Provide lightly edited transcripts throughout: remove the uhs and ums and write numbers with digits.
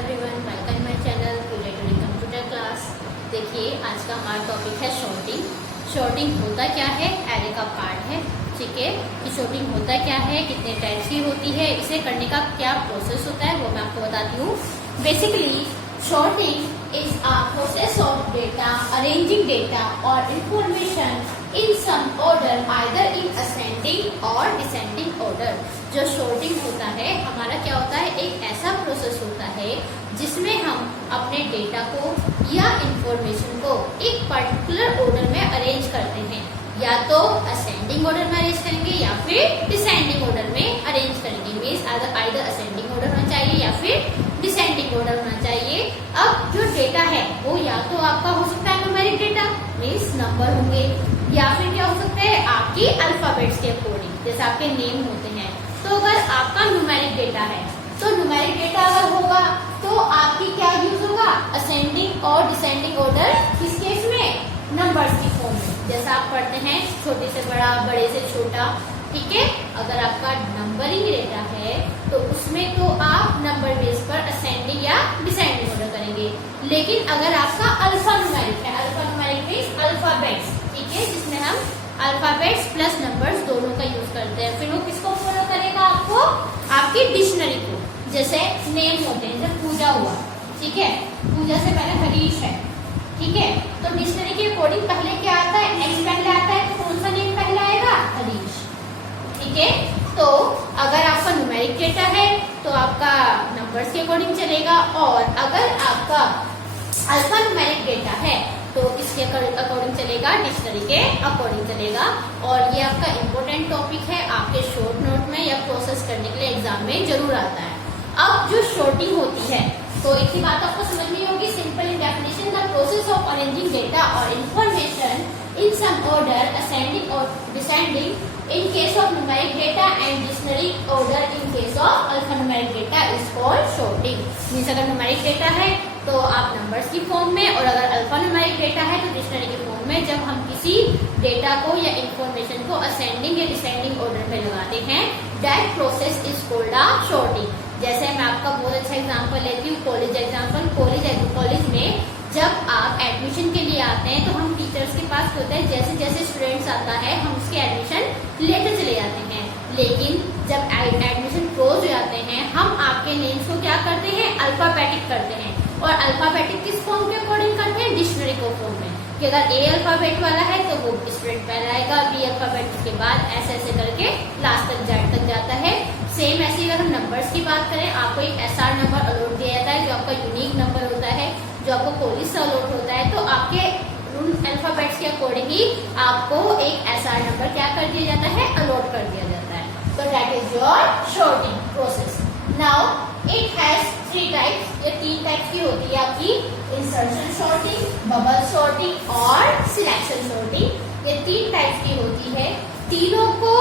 Everyone, welcome my channel related computer class. देखिए, आज का हमारा टॉपिक है शॉर्टिंग। शॉर्टिंग होता क्या है, एरे का पार्ट है। ठीक है, कि शॉर्टिंग होता क्या है, कितने टाइप्स की होती है, इसे करने का क्या प्रोसेस होता है, वो मैं आपको बताती हूँ। Basically sorting is a process of data arranging data और information in some order either in ascending और डिसेंडिंग ऑर्डर। जो शॉर्टिंग होता है हमारा क्या होता है, एक ऐसा प्रोसेस होता है जिसमें हम अपने डेटा को या इंफॉर्मेशन को एक पर्टिकुलर ऑर्डर में अरेंज करते हैं। या तो असेंडिंग ऑर्डर में अरेंज करेंगे या फिर डिसेंडिंग ऑर्डर में अरेंज करेंगे। मीन्स आइदर असेंडिंग ऑर्डर होना चाहिए या फिर डिसेंडिंग ऑर्डर होना चाहिए। अब जो डेटा है वो या तो आपका हो सकता है न्यूमेरिक डेटा, मीन्स नंबर होंगे, या फिर क्या हो सकता है आपकी अल्फाबेट्स के अकॉर्डिंग, जैसे आपके नेम होते हैं। तो अगर आपका न्यूमेरिक डेटा है तो न्यूमेरिक डेटा अगर होगा तो आपकी क्या यूज होगा, असेंडिंग और डिसेंडिंग ऑर्डर। किस केस में, नंबर्स की फॉर्म में। जैसा आप पढ़ते हैं छोटे से बड़ा, बड़े से छोटा। ठीक है, अगर आपका नंबरिंग डेटा है तो उसमें तो आप नंबर बेस पर असेंडिंग या डिसेंडिंग ऑर्डर करेंगे। लेकिन अगर आपका अल्फा न्यूमेरिक है, अल्फा न्यूमेरिक मीन्स अल्फाबेट्स, ठीक है, जिसमें हम अल्फाबेट्स प्लस नंबर्स दोनों का यूज करते हैं। फिर वो किसको फॉलो करेगा, आपको आपकी डिक्शनरी को। जैसे नेम होते हैं, जैसे पूजा हुआ, ठीक है, पूजा से पहले हरीश है, ठीक है, तो डिक्शनरी के अकॉर्डिंग पहले क्या आता है, एक्स पहले आता है, तो कौन सा नेम पहले आएगा, हरीश। ठीक है, तो अगर आपका न्यूमेरिक डेटा है तो आपका नंबर्स के अकॉर्डिंग चलेगा, और अगर आपका अल्फा न्यूमेरिक डेटा है तो इसके अकॉर्डिंग चलेगा, डिक्शनरी के अकॉर्डिंग चलेगा। और ये आपका इम्पोर्टेंट टॉपिक है, आपके शॉर्ट नोट में या प्रोसेस करने के लिए एग्जाम में जरूर आता है। अब जो शॉर्टिंग होती है तो इतनी बात आपको समझ में होगी। Simple in definition, the process of arranging data और information in some order ascending और descending in case of numeric data and dictionary order in case of alphanumeric data is called sorting. Means अगर numeric data है तो आप numbers की form में, और अगर अल्फान्यूमेरिक डेटा है तो डिक्शनरी की फॉर्म में। जब हम किसी डेटा को या इंफॉर्मेशन को असेंडिंग या डिसेंडिंग ऑर्डर में लगाते हैं, that process is called a sorting. जैसे मैं आपका बहुत अच्छा एग्जांपल लेती हूँ, कॉलेज एग्जांपल। कॉलेज में जब आप एडमिशन के लिए आते हैं तो हम टीचर्स के पास होते हैं, जैसे जैसे स्टूडेंट्स आता है हम उसके एडमिशन लेते चले जाते हैं। लेकिन जब एडमिशन क्लोज हो जाते हैं हम आपके नेम्स को क्या करते हैं, अल्फाबेटिक करते हैं। और अल्फाबेटिक किस फॉर्म के अकॉर्डिंग करते हैं, डिक्शनरी को फॉर्म में। कि अगर ए अल्फाबेट वाला है तो वो स्टूडेंट पहले आएगा, बी अल्फाबेट के बाद ऐसे ऐसे करके लास्ट तक जेड तक जाता है। सेम ऐसे अगर हम नंबर्स की बात करें, आपको एक एसआर नंबर अलॉट दिया जाता है जो आपका यूनिक नंबर होता है, जो आपको कॉलेज से अलॉट होता है। तो आपके अल्फाबेट्स के अकॉर्डिंग ही आपको एक एसआर नंबर क्या कर दिया जाता है, अलॉट कर दिया जाता है। तो that is your sorting process. Now it has 3 types. ये 3 टाइप्स की होती है आपकी, इंसर्शन शॉर्टिंग, बबल शॉर्टिंग और सिलेक्शन शॉर्टिंग। ये 3 टाइप्स की होती है। तीनों को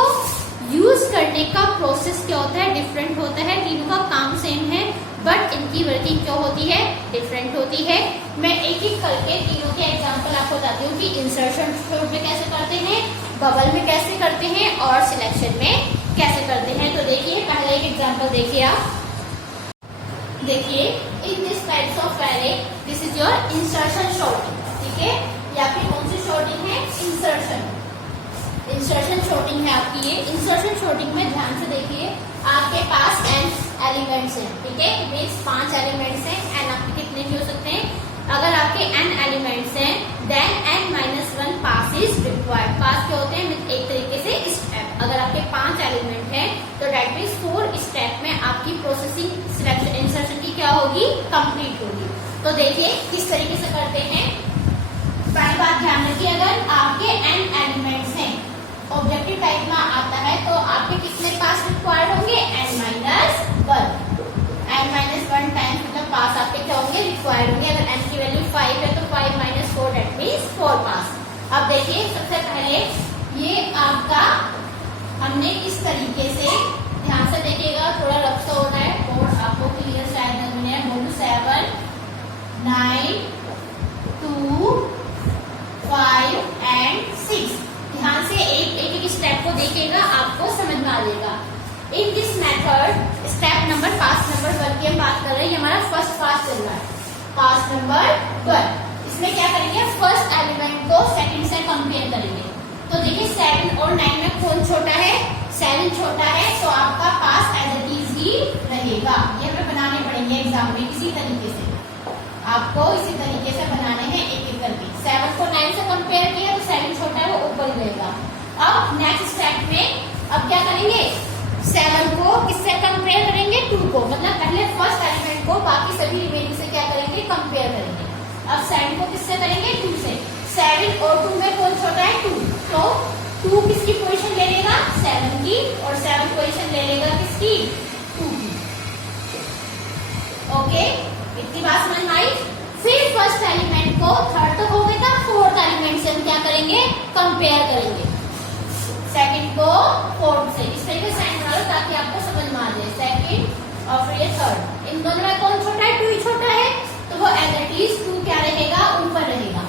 यूज करने का प्रोसेस क्या होता है, डिफरेंट होता है। तीनों का काम सेम है बट इनकी वर्किंग क्या होती है, डिफरेंट होती है। मैं एक एक करके तीनों के एग्जांपल आपको बताती हूँ कि इंसर्शन में कैसे करते हैं, बबल में कैसे करते हैं और सिलेक्शन में कैसे करते हैं। तो देखिए, पहले एक एग्जांपल देखिए आप। देखिए, in this types of array this is your insertion sorting. ठीक है, या फिर कौन सी शॉर्टिंग है, इंसर्शन शॉर्टिंग है आपकी। ये इंसर्शन शॉर्टिंग में ध्यान से देखिए, आपके पास n एलिमेंट्स हैं, ठीक है, मीन्स 5 एलिमेंट्स हैं। n आपके कितने भी हो सकते हैं, अगर आपके n एलिमेंट्स हैं then n-1 pass is required. Pass क्या होते हैं, एक तरीके से स्टेप। अगर आपके 5 एलिमेंट है तो दैट मीन्स 4 स्टेप में आपकी प्रोसेसिंग सिलेक्शन इंसर्शन की क्या होगी, कंप्लीट होगी। तो देखिए किस तरीके से करते हैं। पहली बात ध्यान रखिए, अगर आपके n एलिमेंट्स हैं, ऑब्जेक्टिव टाइप में आता है तो आपके कितने पास रिक्वायर्ड होंगे, n-1 टाइम्स, मतलब पास आपके क्या होंगे, रिक्वायर्ड होंगे। अगर n की वैल्यू 5 है तो 5 - 4 दैट मीन्स 4 पास। अब देखिए, सबसे पहले ये आपका हमने इस तरीके से, ध्यान से देखिएगा, थोड़ा रफ सा होता है और आपको क्लियर शायद नजर है। बोलो 7 9 2 5 एंड 6। ध्यान से एक स्टेप को देखिएगा, आपको समझ में आ जाएगा। इन this method step number 5 number 1 की हम बात कर रहे हैं, हमारा फर्स्ट पास क्लास नंबर 12। इसमें क्या करेंगे, फर्स्ट एलिमेंट को सेकंड से कंपेयर करेंगे। तो देखिए 7 और 9 में कौन छोटा है, 7 छोटा है, तो आपका पास एज इट इज ही रहेगा। ये हमें बनाने पड़ेंगे एग्जाम में इसी तरीके से, आपको इसी तरीके से बनाने हैं एक एक करके। 7 को 9 से कंपेयर किया तो 7 छोटा है, वो ऊपर ही रहेगा। अब नेक्स्ट स्टेप में अब क्या करेंगे, 7 को किससे कंपेयर करेंगे, 2 को, मतलब पहले फर्स्ट एलिमेंट को बाकी सभी रिमेनिंग से क्या करेंगे, कंपेयर करेंगे। अब 7 को किससे करेंगे, 2 से। 7 और 2 में कौन छोटा है, 2, तो 2 किसकी पोजीशन ले लेगा, 7 की, और 7 पोजीशन ले लेगा किसकी, 2 की। ओके, इतनी बात समझ में आई। फिर फर्स्ट एलिमेंट को थर्ड तक हो गया था, फोर्थ एलिमेंट से हम क्या करेंगे, कंपेयर करेंगे। सेकंड को फोर्थ से, इस तरीके से साइन बना लो ताकि आपको समझ में आ जाए। सेकंड और फिर ये थर्ड, इन दोनों में कौन छोटा है, 2 ही छोटा है, तो वो एज इट इज 2 क्या रहेगा, ऊपर रहेगा।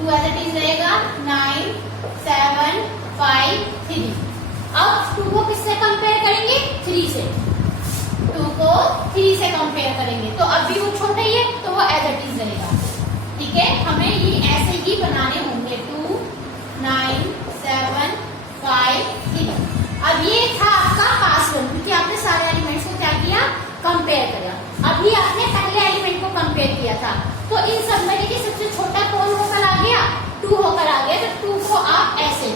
2 एज इट इज रहेगा 9 7 5 3। अब 2 को किससे कंपेयर करेंगे, 3 से। 2 को 3 से कंपेयर करेंगे तो अब भी वो छोटा ही है, तो वो एज इट इज रहेगा। ठीक है, हमें ये ऐसे ही बनाने होंगे। 2 9 7 5 3। अब ये था आपका पास वन, क्योंकि आपने सारे एलिमेंट्स को क्या किया, कंपेयर किया। अभी आपने पहले एलिमेंट को कंपेयर किया था, तो इन सब में देखिए सबसे छोटा कौन होकर आ गया, 2 होकर आ गया। तो 2 को आप ऐसे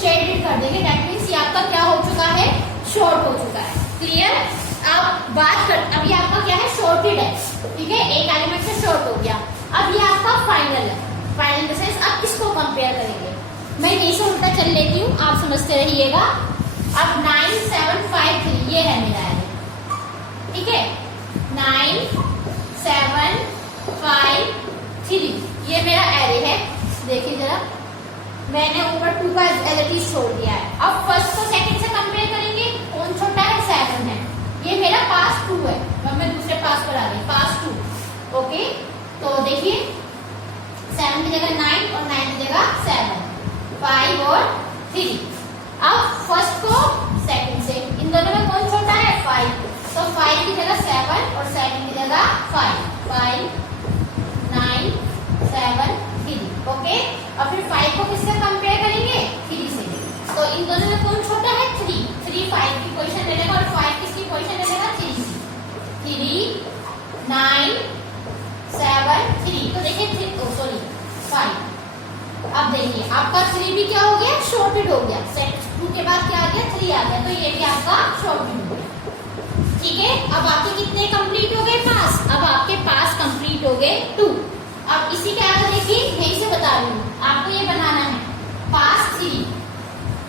शेडेड कर देंगे, दैट मीन्स ये आपका क्या हो चुका है, शॉर्ट हो चुका है। क्लियर। अब बात कर, अभी आपका क्या है, शॉर्टेड है, ठीक है, एक एलिमेंट से शॉर्ट हो गया। अब ये आपका फाइनल है। फाइनल इन द सेंस आप किसको कंपेयर करेंगे, मैं यहीं से उल्टा चल लेती हूँ, आप समझते रहिएगा। अब 9 7 5 3 ये है मेरा एरे, ठीक है, 9 7 5 3 ये मेरा एरे है। देखिए जरा, मैंने ऊपर 2 का एज इट इज छोड़ दिया है। अब फर्स्ट को सेकंड से कंपेयर करेंगे, कौन छोटा है, 7 है, ये मेरा पास 2 है। अब मैं दूसरे पास पर आ गई, पास 2। ओके, तो देखिए 7 की जगह 9 और 9 की जगह 7, 5 और 3। अब फर्स्ट को सेकंड से, इन दोनों में कौन छोटा है, 5, तो 5 की जगह 7 और 7 की जगह 5, 5 9 7 3। ओके, अब फिर 5 को किससे कंपेयर करेंगे, 3 से, तो इन दोनों में कौन छोटा है, 3, 3 5 की पोजीशन ले लेगा और 5 किसकी पोजीशन ले लेगा, 3 की। 3 9 7 3, तो देखिए 5। अब देखिए आपका 3 भी क्या हो गया, शॉर्टेड हो गया। 2 के बाद क्या आ गया, 3 आ गया, तो ये भी आपका शॉर्टेड हो गया। ठीक है, अब आपके कितने कंप्लीट हो गए, पास। अब आपके पास कंप्लीट हो गए 2। अब इसी के आगे देखिए, यहीं से बता रही हूँ आपको, ये बनाना है पास 3,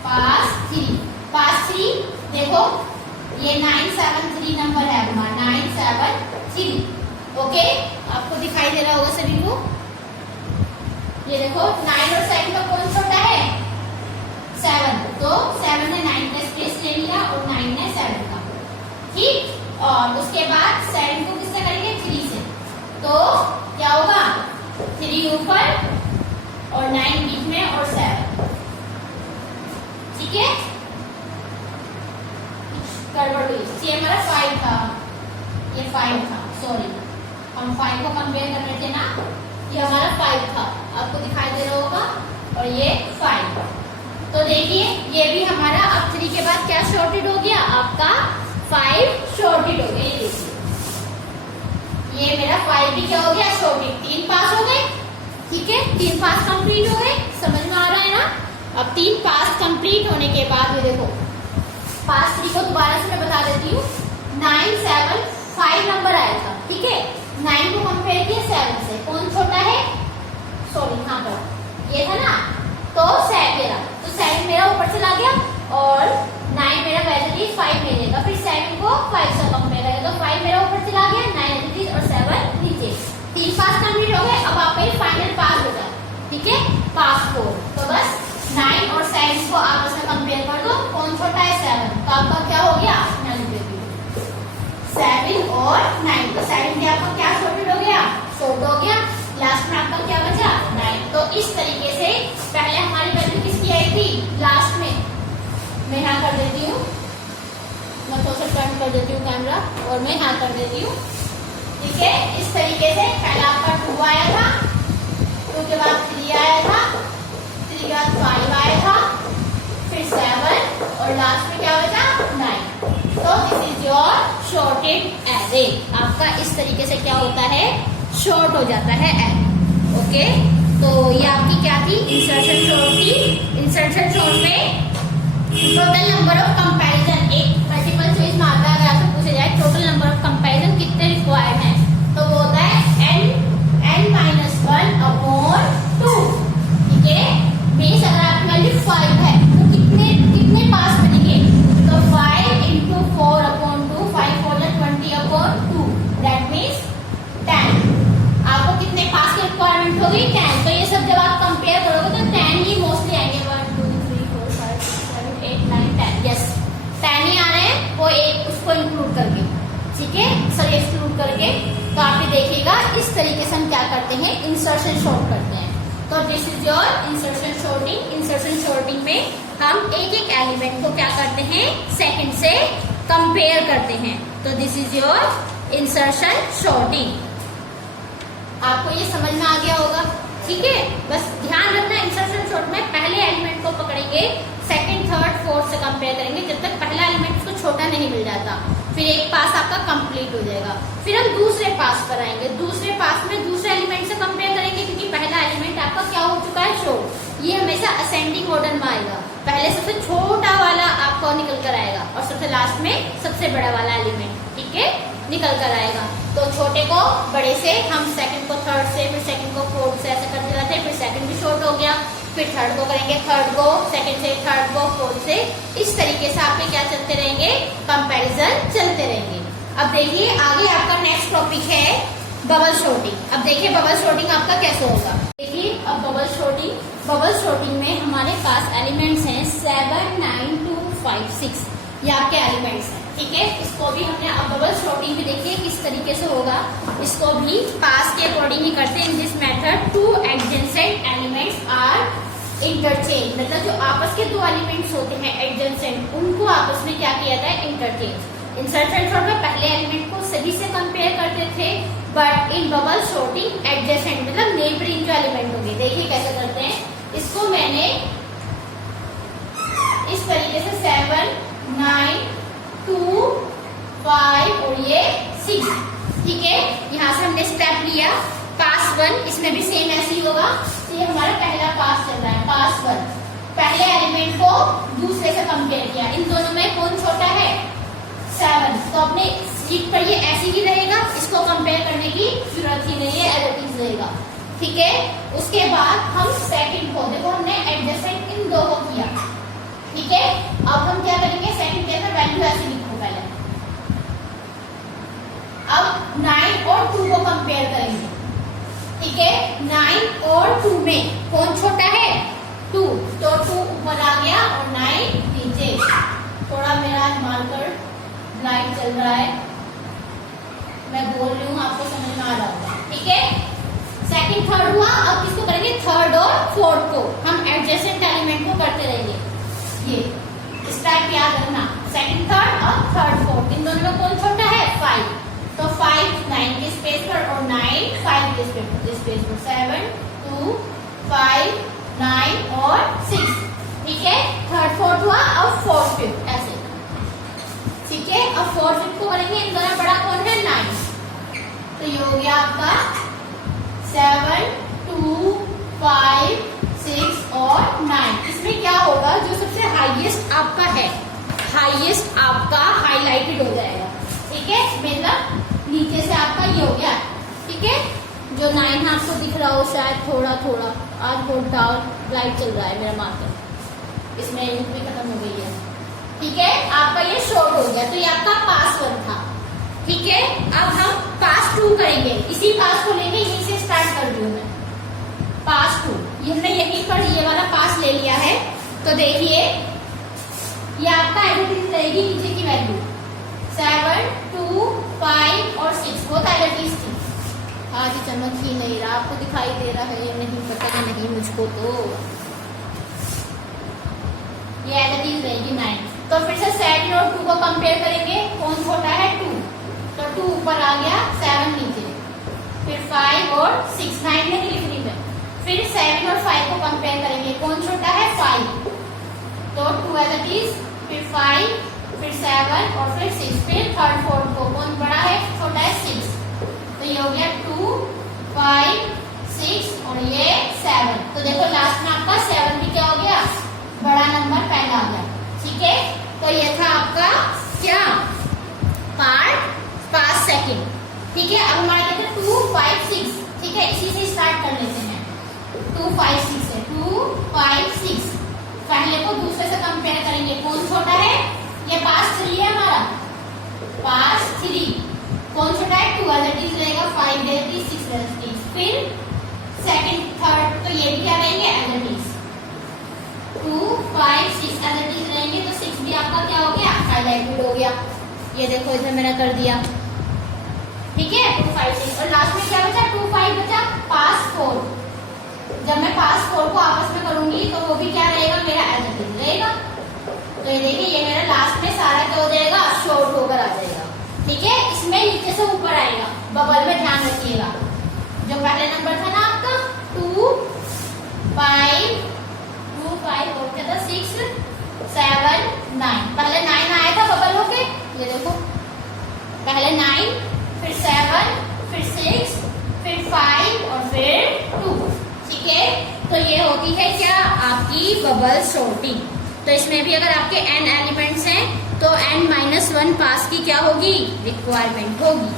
पास 3, पास 3। देखो ये 9 7 3 नंबर है हमारा, 9 7 3। ओके, आपको दिखाई दे रहा होगा सभी को। ये देखो 9 और 7 का कौन छोटा है, 7, तो 7 ने 9 का स्पेस ले लिया और 9 ने 7 का। ठीक, और उसके बाद 7 को किससे करेंगे, 3 से, तो क्या होगा, 3 ऊपर और 9 बीच में और 7। ठीक है, गड़बड़ हुई, ये हमारा 5 था, ये 5 था, सॉरी, हम 5 को कंपेयर कर रहे थे ना, ये हमारा 5 था, आपको दिखाई दे रहा होगा, और ये 5। तो देखिए ये भी हमारा, अब 3 के बाद क्या शॉर्टेड हो गया, आपका 5 शॉर्टेड हो गया। ये देखिए, ये मेरा 5 भी क्या हो गया, शॉर्टेड। 3 पास हो गए, ठीक है, 3 पास कंप्लीट हो गए, समझ में आ रहा है ना। अब 3 पास कंप्लीट होने के बाद ये देखो, पास 3 को दोबारा से मैं बता देती हूँ। 9 7 5 नंबर आया था, ठीक है, 9 को कंपेयर किया 7 से, कौन छोटा है, सॉरी यहाँ पर ये था ना, तो 7 मेरा, तो 7 मेरा ऊपर चला गया और 9 मेरा वैसे 5 में लेगा, फिर 7 को 5 से कंपेयर करेगा, तो 5 मेरा ऊपर चला गया, 9 और 7 नीचे। 3 पास कंप्लीट हो गए, अब आपका ये फाइनल पास हो जाए, ठीक है, पास 4। तो बस 9 और 7 को आपस में कंपेयर कर दो, कौन छोटा है, 7, तो आपका क्या हो गया, 7 और 9, तो 7 भी आपका क्या शॉर्टेड हो गया, शॉर्ट हो गया। लास्ट में आपका क्या बचा, 9। तो इस तरीके से पहले हमारी वैल्यू किसकी आई थी, लास्ट में, मैं यहाँ कर देती हूँ, मैं थोड़ा सा टर्न कर देती हूँ कैमरा, और मैं यहाँ कर देती हूँ ठीक है, इस तरीके से पहला आपका 2 आया था, 2 के बाद 3 आया था, 3 के बाद 5 आया था, फिर 7 और लास्ट में क्या बचा 9। तो this is your shorted array. आपका इस तरीके से क्या होता है, शॉर्ट हो जाता है एरे। ओके, तो ये आपकी क्या थी, इंसर्शन शॉर्ट थी। इंसर्शन शॉर्ट में टोटल नंबर ऑफ कंपैरिजन, एक मल्टीपल चॉइस मामला अगर आपसे पूछा जाए टोटल नंबर ऑफ कंपैरिजन कितने रिक्वायर्ड हैं, तो वो होता है n-1 अपॉन 2। ठीक है, मीन्स अगर आपकी वैल्यू 5 है तो कितने पास बनेंगे, तो 5 into 4 upon 2, 5 4 20 upon 2, that means 10। आपको कितने पास की रिक्वायरमेंट होगी, 10। तो ये सब जब आप कंपेयर करोगे तो 10 ही मोस्टली आएंगे। 1 2 3 4 5 6 7 8 9 10, यस 10 ही आ रहे हैं, वो एक उसको इंक्लूड करके। ठीक है, सर एक्सक्लूड करके। तो आप ये देखिएगा इस तरीके से हम क्या करते हैं, इंसर्शन शॉर्ट करते हैं। तो this is your insertion sorting. Insertion sorting में हम एक एक एलिमेंट को क्या करते हैं, सेकंड से कंपेयर करते हैं। तो this is your insertion sorting. आपको ये समझ में आ गया होगा। ठीक है, बस ध्यान रखना इंसर्शन शॉर्ट में पहले एलिमेंट को पकड़ेंगे, सेकंड थर्ड फोर्थ से कंपेयर करेंगे जब तक पहला एलिमेंट उसको छोटा नहीं मिल जाता। फिर एक पास आपका कंप्लीट हो जाएगा, फिर हम दूसरे पास पर आएंगे, दूसरे पास में दूसरे एलिमेंट से कंपेयर करेंगे क्योंकि पहला एलिमेंट आपका क्या हो चुका है, शॉर्ट। ये हमेशा असेंडिंग ऑर्डर में आएगा, पहले सबसे छोटा वाला आपको निकल कर आएगा और सबसे लास्ट में सबसे बड़ा वाला एलिमेंट, ठीक है, निकल कर आएगा। तो छोटे को बड़े से, हम सेकंड को थर्ड से, फिर सेकंड को फोर्थ से ऐसे करते जाते हैं, फिर सेकंड भी शॉर्ट हो गया, फिर थर्ड को करेंगे, थर्ड को सेकंड से, थर्ड को फोर्थ से। इस तरीके से आपके क्या चलते रहेंगे, कंपैरिजन चलते रहेंगे। अब देखिए आगे आपका नेक्स्ट टॉपिक है बबल शॉर्टिंग। अब देखिए बबल शॉर्टिंग आपका कैसे होगा। देखिए अब बबल शॉर्टिंग में हमारे पास एलिमेंट्स हैं 7 9 2 5 6, ये आपके एलिमेंट्स हैं। ठीक है, इसको भी हमने अब बबल शॉर्टिंग भी देखिए किस तरीके से होगा। इसको भी पास के अकॉर्डिंग ही करते हैं। In this method 2 adjacent elements are interchange, मतलब जो आपस के 2 एलिमेंट्स होते हैं एडजेसेंट, उनको आपस में क्या किया जाए, इंटरचेंज। इंसर्शन शॉर्ट में पहले एलिमेंट को सभी से कंपेयर करते थे, but in bubble sorting adjacent मतलब नेबरिंग जो एलिमेंट होंगे। देखिए कैसे करते हैं, इसको मैंने इस तरीके से 7 9 2 5 और ये 6, ठीक है, यहाँ से हमने स्टेप लिया पास 1, इसमें भी सेम ऐसे ही होगा। तो ये हमारा पहला पास चल रहा है, पास 1, पहले एलिमेंट को दूसरे से कंपेयर किया, इन दोनों में कौन छोटा है, 7, तो अपने सीट पर ये ऐसे ही रहेगा, इसको कंपेयर करने की जरूरत ही नहीं है, एज इट इज रहेगा। ठीक है, उसके बाद हम सेकंड को, देखो हमने एडजेसेंट इन दो को किया, ठीक है, अब हम क्या करेंगे, सेकंड के अंदर वैल्यू ऐसे लिखो पहले। अब 9 और 2 को कंपेयर करेंगे, ठीक है, 9 और 2 में कौन छोटा है, 2, तो 2 ऊपर आ गया और 9 नीचे। थोड़ा मेरा मार्कर लाइट चल रहा है, मैं बोल रही हूँ आपको समझ में आ रहा होगा, ठीक है। सेकंड थर्ड हुआ, अब किसको करेंगे, थर्ड और फोर्थ को हम एडजेसेंट एलिमेंट को करते रहेंगे। ये इस टाइप याद रखना, सेकंड थर्ड और थर्ड फोर्थ, इन दोनों में कौन छोटा है, 5, तो 5 9 के स्पेस पर और 9 5 के स्पेस पर, 7 2 5 9 और 6, ठीक है, थर्ड फोर्थ हुआ, अब फोर्थ फिफ्थ ऐसे, ठीक है। अब फोर्थ फिफ्थ को करेंगे, इन दोनों बड़ा कौन है, 9, तो ये हो गया आपका 7 2 5 6 और 9। इसमें क्या होगा, जो सबसे हाईएस्ट आपका है, हाईएस्ट आपका हाईलाइटेड हो जाएगा, ठीक है, मतलब नीचे से आपका ये हो गया, ठीक है। जो 9 आपको दिख रहा हो शायद थोड़ा थोड़ा, आज बहुत डार्क लाइट चल रहा है मेरा मार्कर, इसमें इंक भी खत्म हो गई है, ठीक है, आपका ये शॉर्ट हो गया। तो ये आपका पास 1 था, ठीक है। अब हम पास 2 करेंगे, इसी पास को लेंगे, यहीं से स्टार्ट कर रही हूँ मैं, पास 2, ये हमने यहीं पर ये वाला पास ले लिया है। तो देखिए ये आपका एडिटिव रहेगी, नीचे की वैल्यू 7 2 5 और 6 बहुत एडिटिव थी, आज चमक ही नहीं रहा, आपको दिखाई दे रहा है, नहीं पता नहीं मुझको, तो ये एडिटिव रहेगी 9। तो फिर से 7 और 2 को कंपेयर करेंगे, कौन छोटा है, 2, तो 2 ऊपर आ गया, 7 नीचे, तो 2 एज इट इज, फिर 5, फिर 7 और फिर 6, फिर थर्ड फोर्थ को कौन बड़ा है छोटा है 6, तो ये हो गया 2, 5, 6 और ये 7। तो देखो लास्ट में आपका 7 भी क्या हो गया, बड़ा नंबर पहला आ गया। ठीक है, तो ये था आपका क्या पार्ट पास्ट सेकंड। ठीक है, अब हमारा कहते हैं 2, 5, 6। ठीक है, इसी से स्टार्ट कर लेते हैं। 2, 5, 6 है, 2, 5, 6। पहले को दूसरे से कंपेयर करेंगे, कौन छोटा है, ये पास्ट 3 है हमारा, पास्ट 3 कौन छोटा है 2 एज इट इज रहेगा, 5 as it is, 6 as it is, फिर सेकंड थर्ड तो ये भी क्या रहेंगे as it is, 2, 5, 6 as it is रहेंगे। तो 6 भी आपका क्या हो गया हाईलाइटेड हो गया, ये देखो इधर मैंने कर दिया। ठीक है, 2, 5, 6 और लास्ट में क्या बचा 2, 5 बचा, पास 4। जब मैं पास 4 को आपस में करूंगी तो वो भी क्या रहेगा मेरा एज इट इज रहेगा। तो ये देखिए ये मेरा लास्ट में सारा क्या हो जाएगा शॉर्ट होकर आ जाएगा। ठीक है, इसमें नीचे से ऊपर आएगा, बबल में ध्यान रखिएगा। जो पहले नंबर था ना आपका 2, 5 और क्या था 6, 7, 9, पहले 9 आया था बबल होके, ये देखो पहले 9, फिर 7, फिर 6, फिर 5 और फिर 2। ठीक है, तो ये होती है क्या आपकी बबल सॉर्टिंग। तो इसमें भी अगर आपके n एलिमेंट्स हैं तो n-1 पास की क्या होगी रिक्वायरमेंट होगी।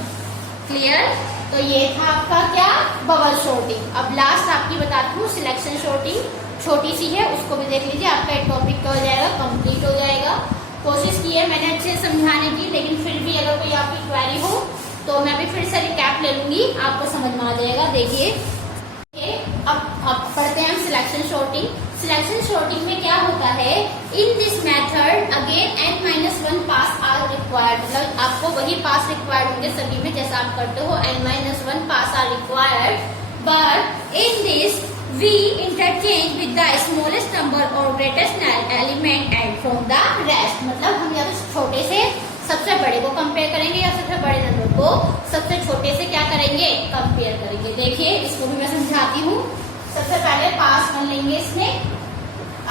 क्लियर, तो ये था आपका क्या बबल सॉर्टिंग। अब लास्ट आपकी बताती हूँ सिलेक्शन सॉर्टिंग, छोटी सी है, उसको भी देख लीजिए, आपका एक टॉपिक क्या हो जाएगा कंप्लीट हो जाएगा। कोशिश की है मैंने अच्छे से समझाने की, लेकिन फिर भी अगर कोई आपकी क्वेरी हो तो मैं भी फिर से रिकैप ले लूंगी, आपको समझ में आ जाएगा। देखिए अब पढ़ते हैं हम सिलेक्शन सॉर्टिंग। सिलेक्शन सॉर्टिंग में क्या होता है, in this method again n-1 pass are required, मतलब आपको वही पास रिक्वायर्ड होंगे सभी में जैसा आप करते हो, n-1 pass are required, but in this we interchange with the smallest number or greatest element and from the rest। मतलब हम या तो छोटे से सबसे बड़े को कंपेयर करेंगे या सबसे बड़े नंबर को सबसे छोटे से क्या करेंगे कंपेयर करेंगे। देखिए इसको भी मैं समझाती हूँ। सबसे पहले पास वन लेंगे, इसमें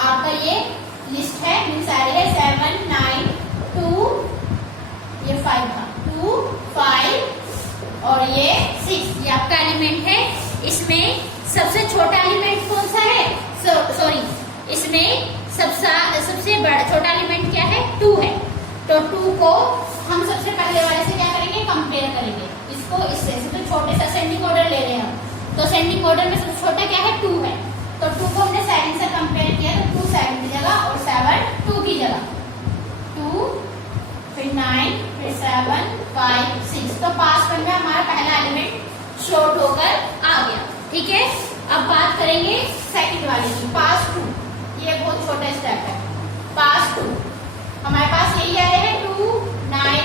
आपका ये लिस्ट है, मीन्स आ रही है 7, 9, 2, ये 5 था, 2, 5 और ये 6, ये आपका एलिमेंट है। इसमें सबसे छोटा एलिमेंट कौन सा है, सॉरी इसमें सबसे बड़ा छोटा एलिमेंट क्या है 2 है। तो 2 को हम सबसे पहले वाले से क्या करेंगे कंपेयर करेंगे, इसको इससे तो छोटे से असेंडिंग ऑर्डर ले रहे हैं हम, तो असेंडिंग ऑर्डर में सबसे छोटा क्या है 2 है। तो 2 को हमने 7 से कंपेयर किया, तो 2 7 की जगह और 7 2 की जगह, 2 फिर 9 फिर 7 5 6। तो पास वन में हमारा पहला एलिमेंट शॉर्ट होकर आ गया। ठीक है, अब बात करेंगे सेकंड वाले की, पास 2। ये बहुत छोटा स्टेप है, पास 2 हमारे पास यही आ रहे हैं 2, 9,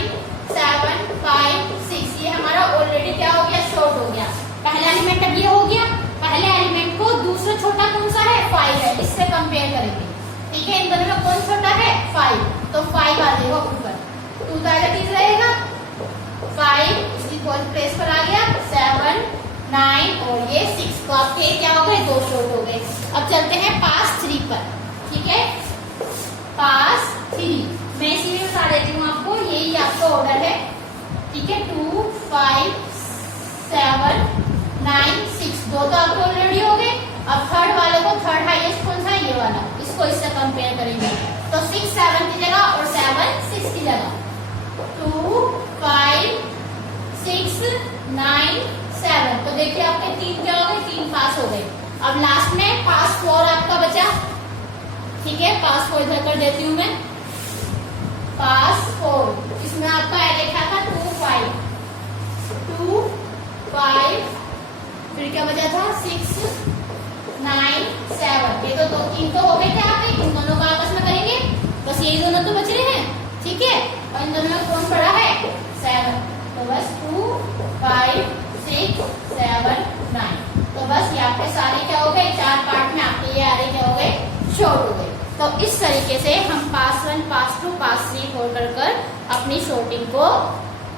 7, 5, 6। ये हमारा ऑलरेडी क्या हो गया शॉर्ट हो गया। पहला एलिमेंट अब ये हो गया, पहले एलिमेंट को दूसरा छोटा कौन सा है 5 है, इससे कंपेयर करेंगे। ठीक है, इन दोनों में कौन छोटा है 5, तो 5 आ जाएगा ऊपर, 2 का एलिमेंट रहेगा 5 इसकी फोर्थ प्लेस पर आ गया, 7, 9 और ये 6। तो आपके क्या हो गए 2 शॉर्ट हो गए। अब चलते हैं पास 3 पर। ठीक है, पास 3 मैं इसी में बता देती हूँ आपको, यही आपका ऑर्डर है। ठीक है, 2, 5, 7, 9, 6, 2 तो आपके ऑलरेडी हो गए। अब थर्ड वाले को थर्ड हाईएस्ट कौन सा है ये वाला, इसको इससे कंपेयर करेंगे। तो 6 7 की जगह और 7 6 की जगह, 2, 5, 6, 9, 7। तो देखिए आपके 3 क्या हो गए, 3 पास हो गए। अब लास्ट में पास 4 आपका बचा। ठीक है, पास 4 इधर कर देती हूँ मैं, पास 4 इसमें आपका लिखा था 2, 5, 2, 5 फिर क्या बचा था 6, 9, 7। ये तो 2 3 तो हो गए थे आपके, इन दोनों को आपस में करेंगे, बस यही दोनों तो बच रहे हैं। ठीक है, और इन दोनों में कौन पड़ा है 7, तो बस 2, 5, 6, 7, 9। तो बस ये आपके सारे क्या हो गए 4 पार्ट में आपके ये आ रहे क्या हो गए शॉर्ट हो गए। तो इस तरीके से हम पास 1, पास 2, पास 3 होल्ड कर अपनी शॉर्टिंग को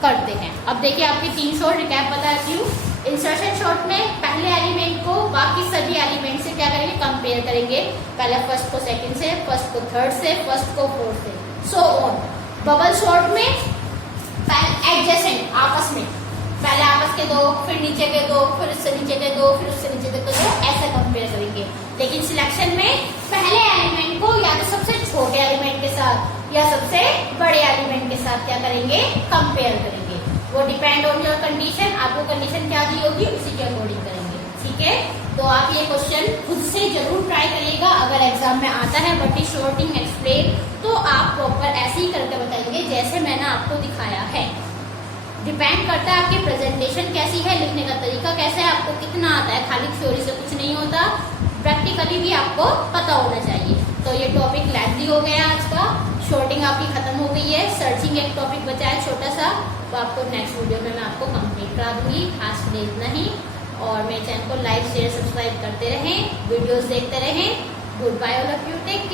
करते हैं। अब देखिए आपकी 3 शॉर्ट रिकैप बताती हूँ। इन इंसर्शन शॉर्ट में पहले एलिमेंट को बाकी सभी एलिमेंट से क्या करेंगे, कंपेयर करेंगे। पहले फर्स्ट को सेकंड से, फर्स्ट को थर्ड से, फर्स्ट को फोर्थ से, सो ऑन। बबल शॉर्ट में पहले एडजेसेंट आपस में, पहले आपस के दो, फिर नीचे के दो, फिर उससे नीचे के दो, फिर उससे नीचे के दो, ऐसे कंपेयर करेंगे। लेकिन सिलेक्शन में पहले एलिमेंट को या तो सबसे छोटे एलिमेंट के साथ या सबसे बड़े एलिमेंट के साथ क्या करेंगे, कंपेयर करेंगे। वो डिपेंड ऑन योर कंडीशन, आपको कंडीशन क्या दी होगी उसी के अकॉर्डिंग करेंगे। ठीक है, तो आप ये क्वेश्चन खुद से जरूर ट्राई करिएगा। अगर एग्जाम में आता है व्हाट इज शॉर्टिंग एक्सप्लेन, तो आप प्रॉपर ऐसे ही करके बताएंगे जैसे मैंने आपको दिखाया है। डिपेंड करता है आपकी प्रेजेंटेशन कैसी है, लिखने का तरीका कैसा है, आपको कितना आता है। खाली थ्योरी से कुछ नहीं होता, प्रैक्टिकली भी आपको पता होना चाहिए। तो ये टॉपिक लेंथी हो गया आज का, शॉर्टिंग आपकी खत्म हो गई है, सर्चिंग एक टॉपिक बचा है छोटा सा, तो आपको नेक्स्ट वीडियो में मैं आपको कंप्लीट करा दूंगी। आज के लिए इतना ही, और मेरे चैनल को लाइक शेयर सब्सक्राइब करते रहें, वीडियोस देखते रहें। Good bye all of you, take